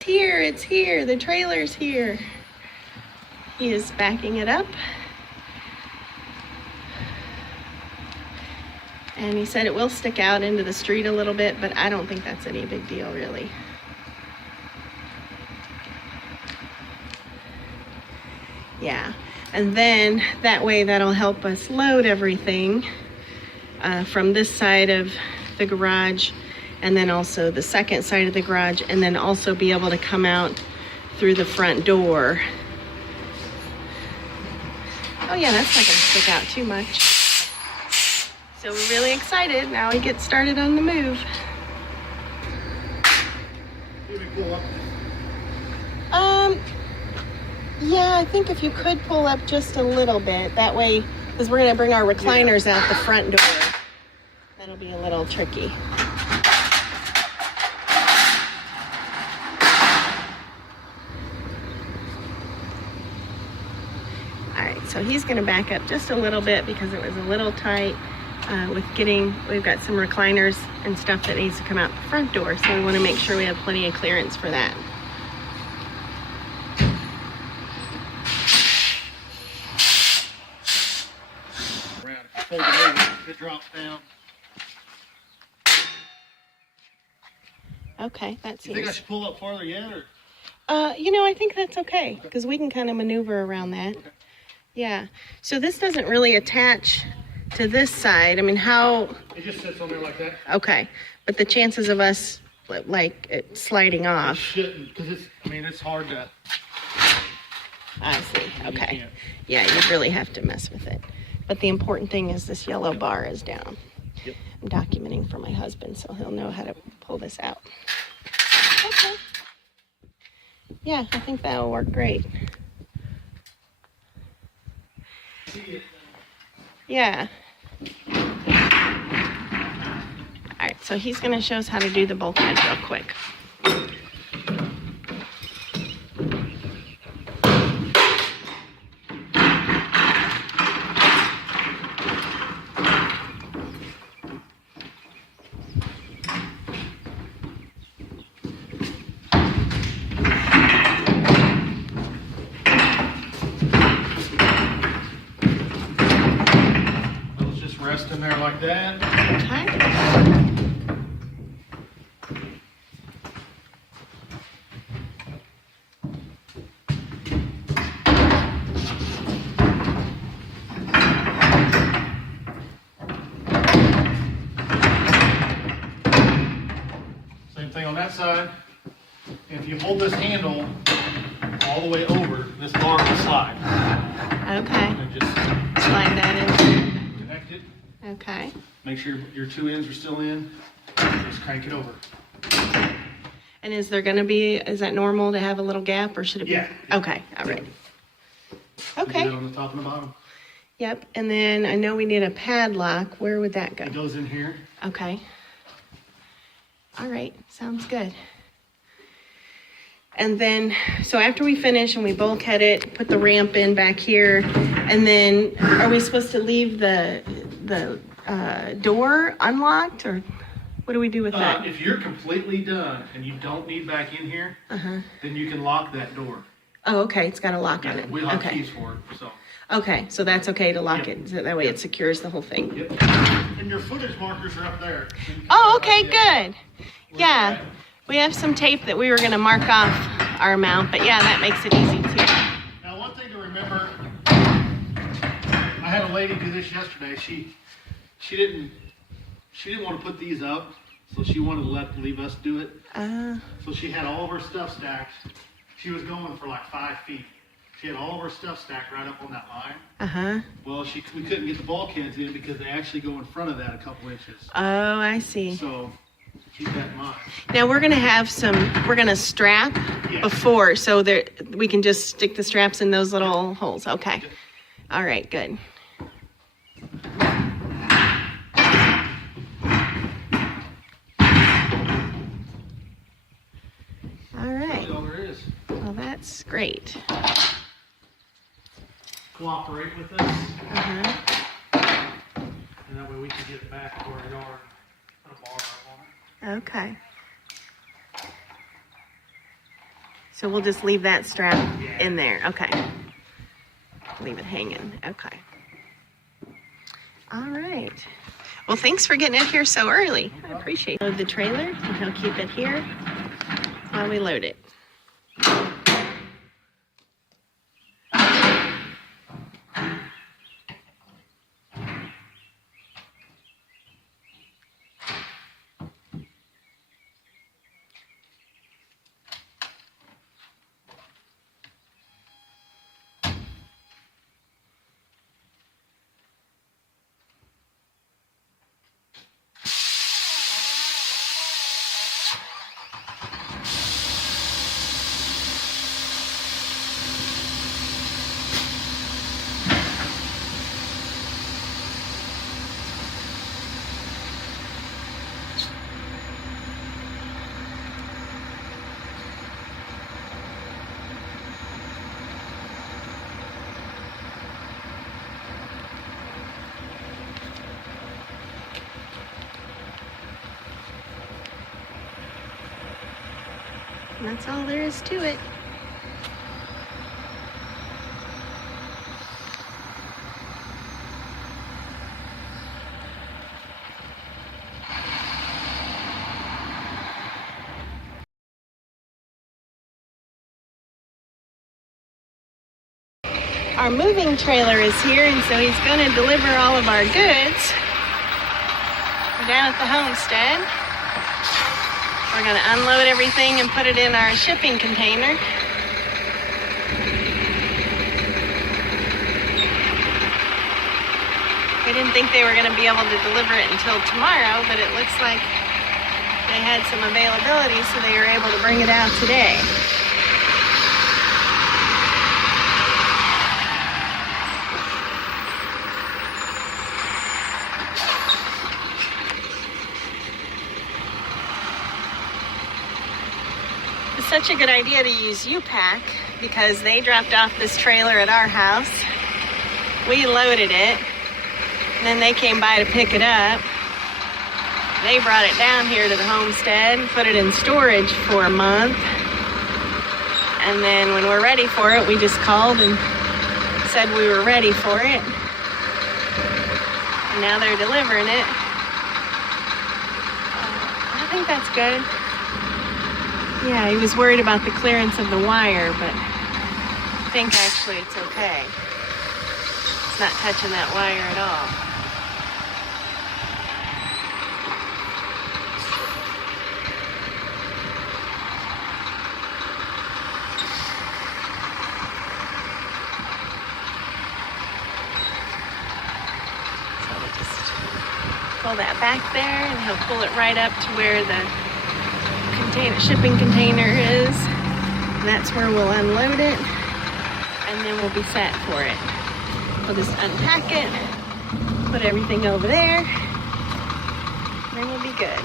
Here, it's here, the trailer's here. He is backing it up. And he said it will stick out into the street a little bit, but I don't think that's any big deal, really. Yeah, and then that way that'll help us load everything from this side of the garage, and then also the second side of the garage, and then also be able to come out through the front door. Oh yeah, that's not gonna stick out too much. So we're really excited. Now we get started on the move. Maybe pull up. Yeah, I think if you could pull up just a little bit, that way, because we're gonna bring our recliners out the front door. That'll be a little tricky. All right, so he's gonna back up just a little bit because it was a little tight we've got some recliners and stuff that needs to come out the front door, so we wanna make sure we have plenty of clearance for that. Fold it over, it drops down. Okay, that seems... You think I should pull up farther yet, or? I think that's okay, because we can kind of maneuver around that. Okay. Yeah, so this doesn't really attach to this side. I mean, how... It just sits on there like that. Okay, but the chances of us, like, it sliding It off... shouldn't, because it's hard to... I see, okay. Yeah, you really have to mess with it. But the important thing is this yellow bar is down. Yep. I'm documenting for my husband, so he'll know how to pull this out. Okay. Yeah, I think that'll work great. Yeah. All right, so he's going to show us how to do the bulkhead real quick. Rest in there like that. Okay. Same thing on that side. And if you hold this handle all the way over, this bar will slide. Okay. And just Slide that in. connect it. Okay. Make sure your two ends are still in. Just crank it over. And is that normal to have a little gap, or should it be? Yeah. Okay, all right. Okay. You do it on the top and the bottom. Yep, and then I know we need a padlock. Where would that go? It goes in here. Okay. All right, sounds good. And then, so after we finish and we bulkhead it, put the ramp in back here, and then are we supposed to leave the door unlocked, or what do we do with that? If you're completely done and you don't need back in here, then you can lock that door. Oh, okay, it's got a lock on it. We'll have Okay. keys for it, so. Okay, so that's okay to lock it, so that way it secures the whole thing. Yep. And your footage markers are up there. Oh, okay, good. Yeah, we have some tape that we were gonna mark off our amount, but yeah, that makes it easy too. Now, one thing to remember, I had a lady do this yesterday. She didn't want to put these up, so she wanted to leave us do it. So she had all of her stuff stacked. She was going for like 5 feet. She had all of her stuff stacked right up on that line. Well, we couldn't get the bulkheads in because they actually go in front of that a couple inches. Oh, I see. So keep that in mind. Now we're gonna strap before, so we can just stick the straps in those little holes. Okay. All right, good. All right. That's all there is. Well, that's great. cooperate with us. And that way we can get it back to our yard and put a bar up on it. Okay. So we'll just leave that strap in there. Okay. Leave it hanging. Okay. All right. Well, thanks for getting it here so early. I appreciate it. Load the trailer, and he'll keep it here while we load it. And that's all there is to it. Our moving trailer is here, and so he's going to deliver all of our goods. We're down at the Homestead. We're going to unload everything and put it in our shipping container. We didn't think they were going to be able to deliver it until tomorrow, but it looks like they had some availability, so they were able to bring it out today. It's such a good idea to use Upack because they dropped off this trailer at our house. We loaded it, and then they came by to pick it up. They brought it down here to the homestead, put it in storage for a month, and then when we're ready for it, we just called and said we were ready for it. And now they're delivering it. I think that's good. Yeah, he was worried about the clearance of the wire, but I think actually it's okay. It's not touching that wire at all. So we'll just pull that back there, and he'll pull it right up to where the shipping container is. And that's where we'll unload it, and then we'll be set for it. We'll just unpack it, put everything over there, and then we'll be good.